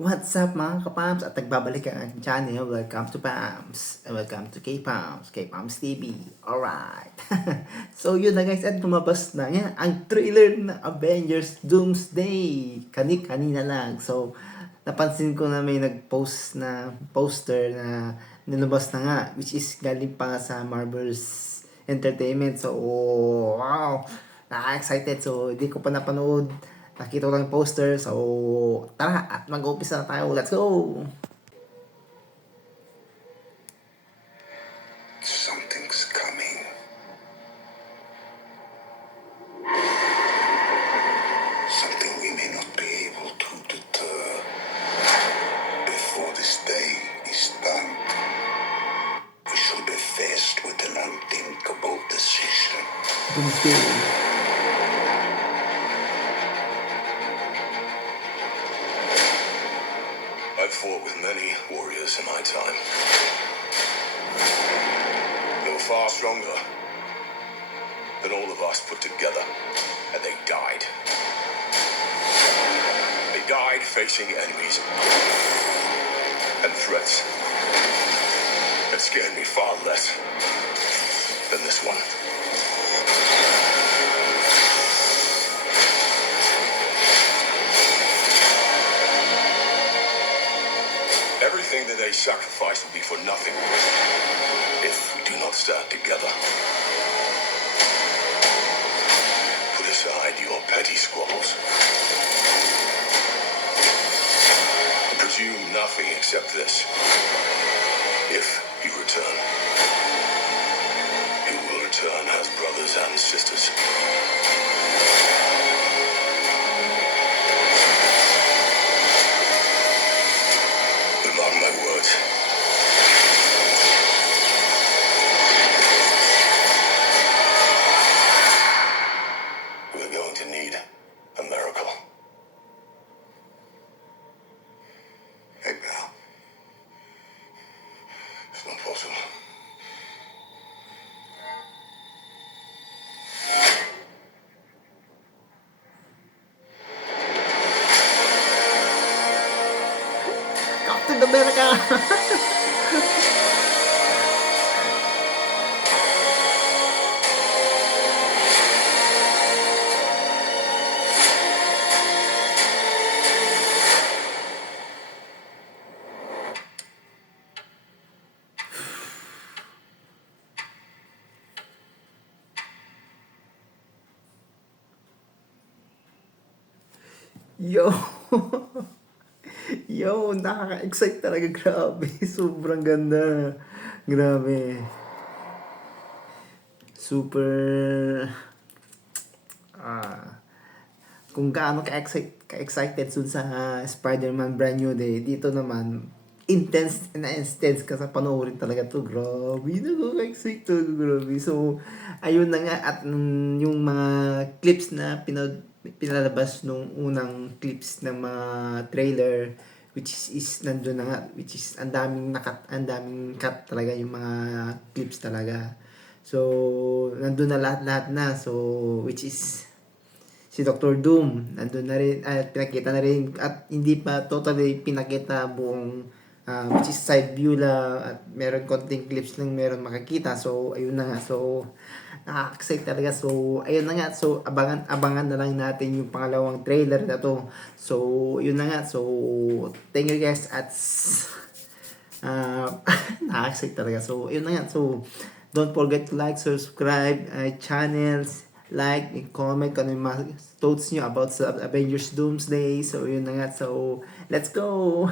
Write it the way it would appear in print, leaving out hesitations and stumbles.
What's up mga kapams at nagbabalik ang aking channel. Welcome to Pams. Welcome to K-Pams, K-Pams TV. Alright. So yun na guys, at lumabas na yan ang trailer ng Avengers Doomsday. Kanina lang. So napansin ko na may nag-post na poster na nilabas na nga, which is galing pa nga sa Marvel's Entertainment. So wow, nakaka-excited. So hindi ko pa napanood. Nakita ko lang yung poster. So, tara at mag-umpisa na tayo. Let's go! Something's coming. Something we may not be able to deter before this day is done. We shall be faced with an unthinkable decision. Doomsday. I've fought with many warriors in my time. They were far stronger than all of us put together, and they died. They died facing enemies and threats that scared me far less than this one. Everything that they sacrifice will be for nothing if we do not stand together. Put aside your petty squabbles. Presume nothing except this. If you return, you will return as brothers and sisters. Mark my words. We're going to need a miracle. Hey, pal. It's not possible. Captain America! Yo! Yo, nakaka-excite talaga. Grabe. Sobrang ganda. Grabe. Super kung gaano ka-excited dun sa Spider-Man Brand New Day, dito naman intense ka sa panoorin talaga to. Grabe, nakaka-excite to. Grabe. So, ayun na nga, at yung mga clips na pinalabas nung unang clips ng mga trailer, which is nandun na nga, which is ang daming cut talaga yung mga clips talaga. So, nandun na lahat na. So, which is si Doctor Doom, nandun na rin, pinakita na rin, at hindi pa totally pinakita buong, which is side view lang, at meron konting clips lang meron makakita. So, ayun na nga. So, nakaka-excite talaga. So, ayun na nga. So, abangan na lang natin yung pangalawang trailer na to. So, yun na nga. So, thank you guys at nakaka-excite talaga. So, ayun na nga. So, don't forget to like, subscribe channels, like, comment kung ano yung mga thoughts nyo about sa Avengers Doomsday. So, yun na nga. So, let's go!